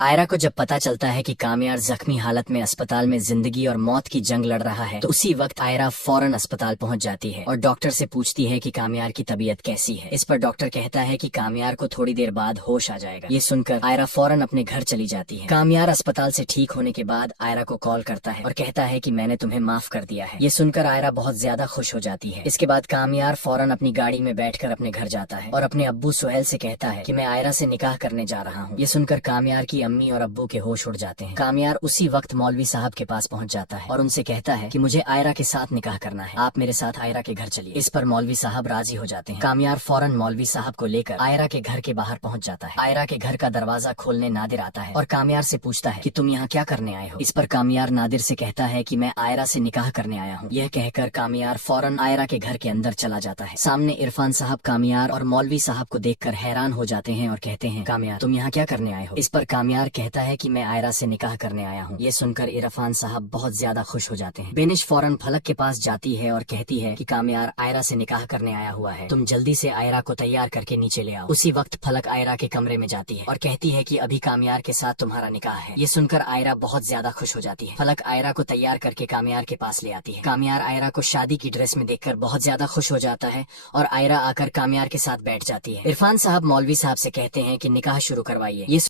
आयरा को जब पता चलता है कि कामयार जख्मी हालत में अस्पताल में जिंदगी और मौत की जंग लड़ रहा है तो उसी वक्त आयरा फौरन अस्पताल पहुंच जाती है और डॉक्टर से पूछती है कि कामयार की तबीयत कैसी है। इस पर डॉक्टर कहता है कि कामयार को थोड़ी देर बाद होश आ जाएगा। ये सुनकर आयरा फौरन अपने घर चली जाती है। कामयार अस्पताल से ठीक होने के बाद आयरा को कॉल करता है और कहता है कि मैंने तुम्हें माफ कर दिया है। ये सुनकर आयरा बहुत ज्यादा खुश हो जाती है। इसके बाद कामयार फौरन अपनी गाड़ी में बैठकर अपने घर जाता है और अपने अब्बू सुहेल से कहता है कि मैं आयरा से निकाह करने जा रहा हूँ। ये सुनकर कामयार की अम्मी और अब्बू के होश उड़ जाते हैं। कामयार उसी वक्त मौलवी साहब के पास पहुंच जाता है और उनसे कहता है कि मुझे आयरा के साथ निकाह करना है, आप मेरे साथ आयरा के घर चलिए। इस पर मौलवी साहब राजी हो जाते हैं। कामयार फौरन मौलवी साहब को लेकर आयरा के घर के बाहर पहुंच जाता है। आयरा के घर का दरवाजा खोलने नादिर आता है और कामयार से पूछता है कि तुम यहाँ क्या करने आए हो। इस पर कामयार नादिर से कहता है कि मैं आयरा से निकाह करने आया हूँ। यह कहकर कामयार फौरन आयरा के घर के अंदर चला जाता है। सामने इरफान साहब कामयार और मौलवी साहब को देखकर हैरान हो जाते हैं और कहते हैं, कामयार तुम यहाँ क्या करने आए हो। इस पर कामयार कहता है कि मैं आयरा से निकाह करने आया हूँ। ये सुनकर इरफान साहब बहुत ज्यादा खुश हो जाते हैं। बेनिश फौरन फलक के पास जाती है और कहती है कि कामयार आयरा से निकाह करने आया हुआ है, तुम जल्दी से आयरा को तैयार करके नीचे ले आओ। उसी वक्त फलक आयरा के कमरे में जाती है और कहती है कि अभी कामयार के साथ तुम्हारा निकाह है। ये सुनकर आयरा बहुत ज्यादा खुश हो जाती है। फलक आयरा को तैयार करके कामयार के पास ले आती है। कामयार आयरा को शादी की ड्रेस में देखकर बहुत ज्यादा खुश हो जाता है और आयरा आकर कामयार के साथ बैठ जाती है। इरफान साहब मौलवी साहब से कहते हैं कि निकाह शुरू करवाइए। ये